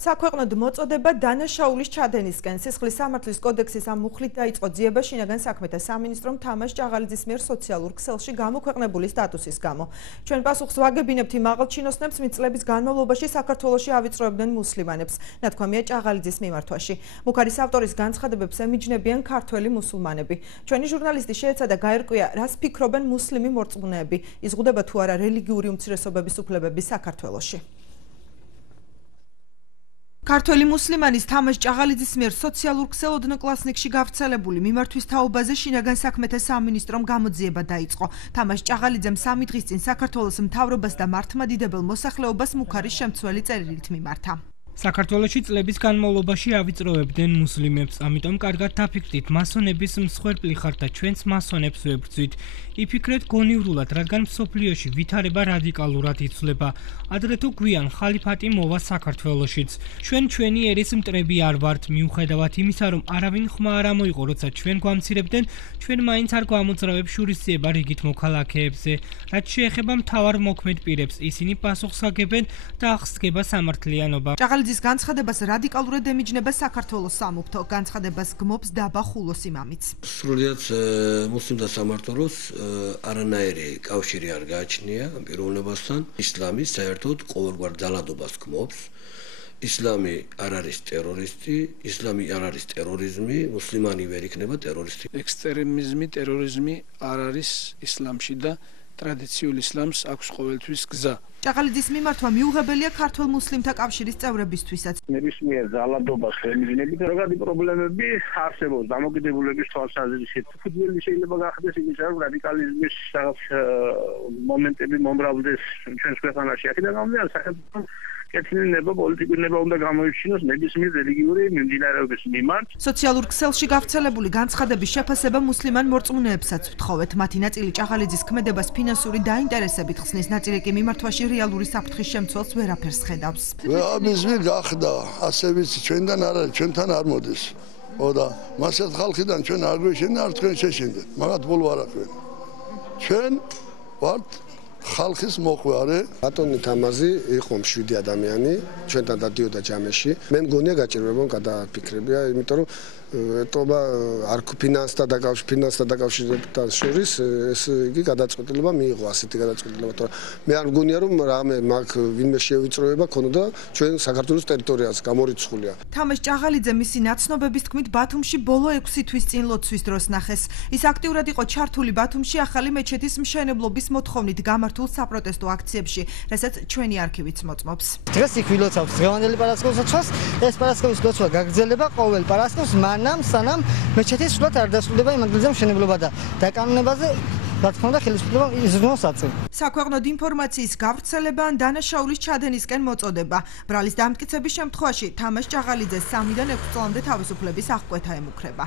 საქვეყნოდ მოწოდება დანაშაულის ჩადენისკენ. სისხლის სამართლის კოდექსის ამ მუხლით დაიწყო ძიება შინაგან საქმეთა სამინისტრომ თამაშ ჭაღალიძის მიერ სოციალურ ქსელში გამოქვეყნებული სტატუსის გამო. ჩვენ პასუხს ვაგებინებთ იმ აღელჩინოსნებს, ვინც წლების განმავლობაში საქართველოში ავიწროებდნენ მუსლიმანებს, ნათქვამია ჭაღალიძის მიმართვაში. მუხარის ავტორის განცხადებებს ემიჯნებიან ქართველი მუსულმანები. ჩვენი ჟურნალისტი შეეცადა გაერკვია, რას ფიქრობენ მუსლიმი მორწმუნეები, იზღუდება თუ არა რელიგიური უმცირესობების უფლებები საქართველოში. ქართველი მუსლიმანის თამაშ ჭაღალიძის მიერ სოციალურ ქსელოდნო კლასნიკში გავრცელებული მიმართვის თაობაზე შინაგან საქმეთა სამინისტრომ გამოძიება დაიწყო. თამაშ ჭაღალიძემ 3 დღის წინ საქართველოს მთავრობას და მართლმადიდებელ მოსახლეობას მუხარის შემცველი წერილით მიმართა. საქართველოში წლების განმავლობაში ავიწროებდნენ მუსლიმებს, ამიტომ კარგად დაფიქრდით, მასონების მსხვერპლი ხართ და ჩვენც მასონებს ვებრძვით. იფიქრეთ გონივრულად, რადგან მსოფლიოში ვითარება რადიკალურად იცვლება. ადრე თუ გვიან ხალიფატი მოვა საქართველოშიც. ჩვენი ერის მტრები არ ვართ, მიუხედავად იმისა, რომ არავინ ხმა არ ამოიღო, როცა ჩვენ გვამცირებდნენ, ჩვენ მაინც არ გვამოძრავებს შურისძიება რიგით მოქალაქეებზე. რაც შეეხება მთავარ მოქმედ პირებს, ისინი პასუხს აგებენ და აღსდგება სამართლიანობა. ჭაღალიძის განცხადებას რადიკალურად ემიჯნება საქართველოს სამუფრთო. განცხადებას გმობს დაბა ხულოს იმამიც. სრულიად მუსლიმთა სამმართველოს არანაირი კავშირი არ გააჩნია პიროვნებასთან. ისლამი საერთოდ ყოველგვარ ძალადობას გმობს. ისლამი არ არის ტერორისტი, ისლამი არ არის ტერორიზმი, მუსლიმანი ვერ იქნება ტერორისტი. ექსტრემიზმი, ტერორიზმი არ არის ისლამში და ტრადიციულ ისლამს აქვს ყოველთვის გზა. ჭაღალიძის მიმართვა მიუღებელია ქართულ მუსლიმთა კავშირის წევრებისთვისაც. ნებისმიერ ძალადობას ემიჯნებით, როგორი პრობლემები არსებობს დამოკიდებულების თვალსაზრისით. ფუძველი შეიძლება გახდეს იმის, რომ რადიკალიზმის რაღაც მომენტები მომრავლდეს ჩვენს ქვეყანაში. აქედან გამომდინარე, სახელმწიფომ კეთილნება, პოლიტიკური ნება უნდა გამოიჩინოს ნებისმიერ რელიგიური მიმდინარეობის მიმართ. სოციალურ ქსელში გავრცელებული განცხადების შეფასება მუსლიმან მორწმუნეებსაც ვთხოვეთ. მათი ნაწილი ჭაღალიძის ქმედებას ფინანსური დაინტერესებით ხსნის, ნაწილი კი მიმართვაში რეალური საფრთხის შემცველს ვერაფერს ხედავს. ამიზმი გახდა, ასე ვიცი, ჩვენთან არ არის, ჩვენთან არ მოდის. და მასეთ ხალხიდან ჩვენ არ გვეშენდა, არ თქვენ შეშენდეთ. მაგათ ბოლო არ აქვენ. ჩვენ ვართ ხალხის მოყვარე. ბატონი თამაზი იყო 7 ადამიანი, ჩვენთან დადიოდა ჯამეში. მე მგონია გაჭირვებამ გადააფიქრებია, იმიტომ რომ ეტობა არ ფინანსთა დაკავშირებთან შორის ეს იგი გადაწყვეტილება მიიღო, ასეთი გადაწყვეტილება, თორემ მე არ მგონია რომ რამე მაგ ვინმე შევიწროება ქონოდა ჩვენ საქართველოს ტერიტორიაზე გამორიცხულია. თამაშ ჭაღალიძე მისი ნაცნობების თქმით ბათუმში ბოლო 6 თვის წინ ლოცვის დროს ნახეს. ის აქტიურად იყო ჩართული ბათუმში ახალი მეჩეთის მშენებლობის მოთხოვნით გამართულ საპროტესტო აქციებში, რასაც ჩვენი არქივიც მოწმობს. დღეს იქ ვილოცავთ დღევანდელი პარასკევსაცვას, ეს პარასკევის ლოცვა გაგრძელება ყოველ პარასკევს სანამ მეჩეთის სულად არ დასრულდება იმ ადგილზე მშენებლობა და დაკანონებაზე რა თქმა უნდა ხელისუფლება იზრუნოს აწევს. საქვეყნოდ ინფორმაციის გავრცელება ან დანაშაულის ჩადენისკენ მოწოდება. ბრალის დამტკიცების შემთხვევაში თამაშ ჭაღალიძეს 3-დან 6 წლამდე თავისუფლების აღკვეთა ემუქრება.